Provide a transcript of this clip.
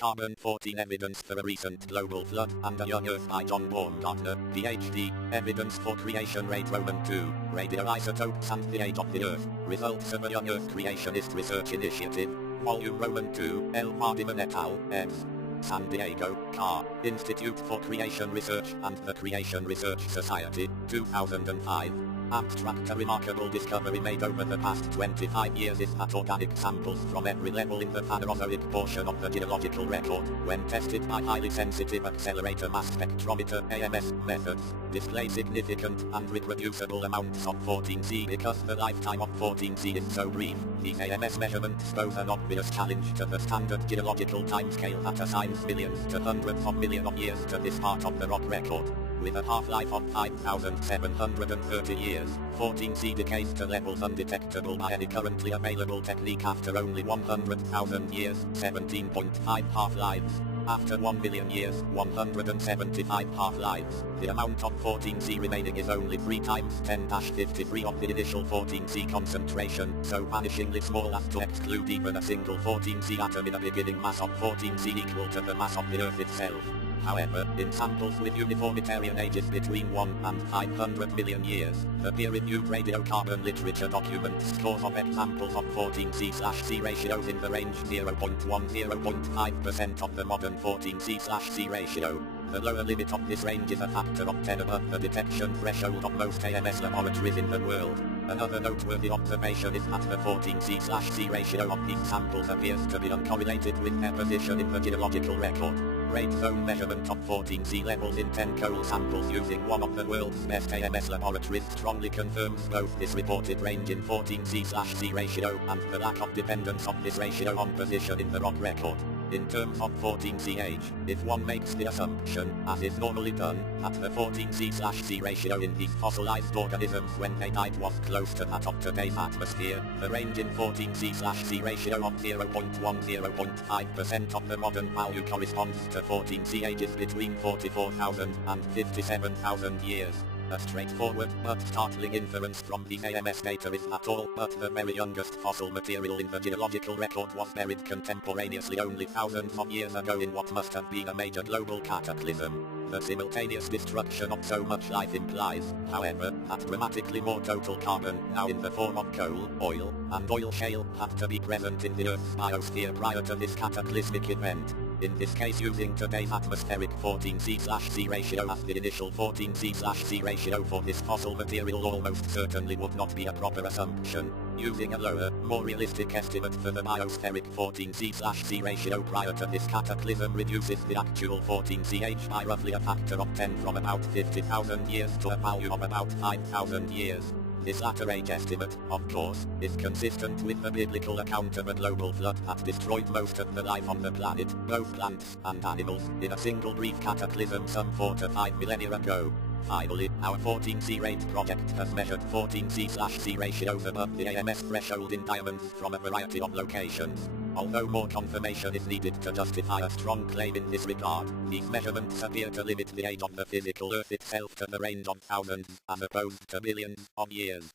Carbon-14 evidence for a recent global flood and a young Earth by John Baumgartner, PhD, evidence for creation rate Roman 2, radioisotopes and the age of the Earth, results of a young Earth creationist research initiative, volume Roman 2, L. Mardiman et al., S. San Diego, CAR, Institute for Creation Research and the Creation Research Society, 2005. Abstract: a remarkable discovery made over the past 25 years is that organic samples from every level in the Phanerozoic portion of the geological record, when tested by highly sensitive accelerator mass spectrometer AMS methods, display significant and reproducible amounts of 14C. Because the lifetime of 14C is so brief, these AMS measurements pose an obvious challenge to the standard geological timescale that assigns millions to hundreds of millions of years to this part of the rock record. With a half-life of 5,730 years, 14C decays to levels undetectable by any currently available technique after only 100,000 years, 17.5 half-lives. After 1 million years, 175 half-lives. The amount of 14C remaining is only 3 times 10-53 of the initial 14C concentration, so vanishingly small as to exclude even a single 14C atom in a beginning mass of 14C equal to the mass of the Earth itself. However, in samples with uniformitarian ages between 1 and 500 million years, the peer-reviewed radiocarbon literature documents scores of examples of 14C/C ratios in the range 0.1–0.5% of the modern 14C/C ratio. The lower limit of this range is a factor of 10 above the detection threshold of most AMS laboratories in the world. Another noteworthy observation is that the 14C/C ratio of these samples appears to be uncorrelated with their position in the geological record. Rate zone measurement of 14C levels in 10 coal samples using one of the world's best AMS laboratories strongly confirms both this reported range in 14C/C ratio and the lack of dependence of this ratio on position in the rock record. In terms of 14C age, if one makes the assumption, as is normally done, that the 14C/C ratio in these fossilized organisms when they died was close to that of today's atmosphere, the range in 14C/C ratio of 0.1–0.5% of the modern value corresponds to 14C ages between 44,000 and 57,000 years. A straightforward but startling inference from these AMS data is that all but the very youngest fossil material in the geological record was buried contemporaneously only thousands of years ago in what must have been a major global cataclysm. The simultaneous destruction of so much life implies, however, that dramatically more total carbon, now in the form of coal, oil, and oil shale, had to be present in the Earth's biosphere prior to this cataclysmic event. In this case, using today's atmospheric 14C/C ratio as the initial 14C/C ratio for this fossil material almost certainly would not be a proper assumption. Using a lower, more realistic estimate for the biospheric 14C/C ratio prior to this cataclysm reduces the actual 14C age by roughly a factor of 10 from about 50,000 years to a value of about 5,000 years. This latter age estimate, of course, is consistent with the biblical account of a global flood that destroyed most of the life on the planet, both plants and animals, in a single brief cataclysm some 4 to 5 millennia ago. Finally, our 14C rate project has measured 14C/C ratios above the AMS threshold in diamonds from a variety of locations. Although more confirmation is needed to justify a strong claim in this regard, these measurements appear to limit the age of the physical Earth itself to the range of thousands, as opposed to billions, of years.